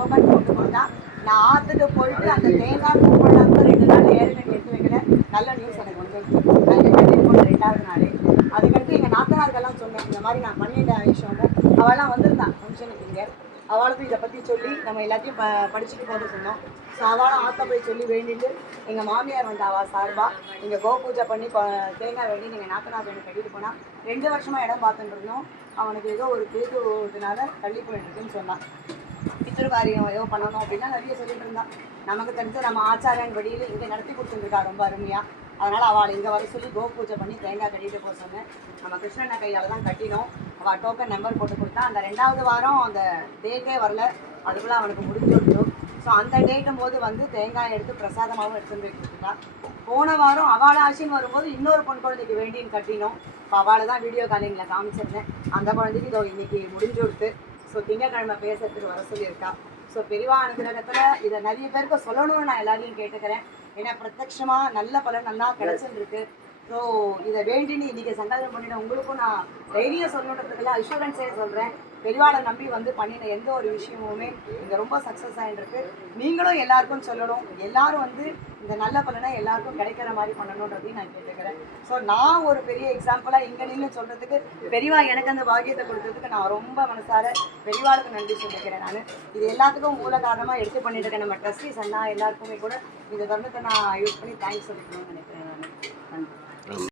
Token போட்டு கொடுத்தா நான் ஆற்றுக்கு போயிட்டு அந்த தேங்காய் பூப்பழம் 2 நாள் ஏறுகட்டி எடுத்து வைக்கல. நல்ல நியூஸ் எனக்கு வந்து நாங்கள் கட்டிட்டு போன 2வது நாள். அதுக்கடுத்து எங்கள் நாத்தனார்கள்லாம் சொன்னேன், இந்த மாதிரி நான் பண்ணிட்ட விஷயமும் அவள்லாம் வந்திருந்தான் ஃபங்க்ஷனுக்கு. இங்கே அவளுக்கும் இதை பற்றி சொல்லி நம்ம எல்லாத்தையும் படிச்சுட்டு போக சொன்னோம். ஸோ அவளும் ஆற்ற போய் சொல்லி வேண்டிட்டு எங்கள் மாமியார் வந்து அவள் சார்பாக இங்கே கோ பூஜை பண்ணி தேங்காய் வேண்டி நீங்கள் நாத்தனார் வேண்டி கட்டிட்டு போனால் 2 வருஷமாக இடம் பார்த்துட்டு இருந்தோம். அவனுக்கு ஏதோ ஒரு கேதுனால தள்ளி போயிட்டுருக்குன்னு சொன்னான். பித்திருக்காரியம் ஏதோ பண்ணணும் அப்படின்னா நிறைய சொல்லிட்டு இருந்தான். நமக்கு தெரிஞ்ச நம்ம ஆச்சாரியன் படியில் இங்கே நடத்தி கொடுத்துருக்கா ரொம்ப அருமையாக. அதனால் அவள் இங்கே வர சொல்லி கோ பூஜை பண்ணி தேங்காய் கட்டிட்டு போக சொன்னேன். நம்ம கிருஷ்ணனை கையால் தான் கட்டினோம். அவள் டோக்கன் நம்பர் போட்டு கொடுத்தா. அந்த 2வது வாரம் அந்த டேட்டே வரல, அதுக்குள்ளே அவனுக்கு முடிஞ்சுடுச்சு. ஸோ அந்த டேட்டும் போது வந்து தேங்காய் எடுத்து பிரசாதமாகவும் எடுத்துகிட்டு போய் கொடுத்துட்டா. போன வாரம் அவளை ஆசின்னு வரும்போது இன்னொரு பொன் குழந்தைக்கு வேண்டின்னு கட்டினோம். இப்போ அவளை தான் வீடியோ காலிங்கில் காமிச்சிருந்தேன். அந்த குழந்தைக்கு இதோ இன்றைக்கி முடிஞ்சுடுத்து. ஸோ திங்கக்கிழமை பேசுறதுக்கு வர சொல்லியிருக்கா. ஸோ பெரியவா அனுகிரகத்தில் இதை நிறைய பேருக்கு சொல்லணும்னு நான் எல்லாரையும் கேட்டுக்கிறேன். ஏன்னா பிரத்யட்சமாக நல்ல பலன் நல்லா கிடச்சிருக்கு. ஸோ இதை வேண்டின்னு இன்றைக்கி சங்கல்பம் பண்ணிவிட உங்களுக்கும் நான் தைரியம் சொல்லணுன்றதுக்குள்ள அஷூரன்ஸே சொல்கிறேன். பெரியவாளை நம்பி வந்து பண்ணின எந்த ஒரு விஷயமுமே இங்கே ரொம்ப சக்ஸஸ் ஆகிட்டுருக்கு. நீங்களும் எல்லாருக்கும் சொல்லணும். எல்லோரும் வந்து இந்த நல்ல பலனை எல்லாருக்கும் கிடைக்கிற மாதிரி பண்ணணுன்றதையும் நான் கேட்டுக்கிறேன். ஸோ நான் ஒரு பெரிய எக்ஸாம்பிளாக இங்கே நின்று சொல்கிறதுக்கு பெரியவா எனக்கு அந்த பாக்கியத்தை கொடுத்ததுக்கு நான் ரொம்ப மனசார பெரியவாளுக்கு நன்றி சொல்லிக்கிறேன். நான் இது எல்லாத்துக்கும் மூல காரணமாக எடுத்து பண்ணிட்டு இருக்கேன். நம்ம ட்ரஸ்டீஸ் அண்ணா எல்லாருக்குமே கூட இந்த தருணத்தை நான் யூஸ் பண்ணி தேங்க்ஸ் சொல்லிக்கணும்னு நினைக்கிறேன். நான் நன்றி.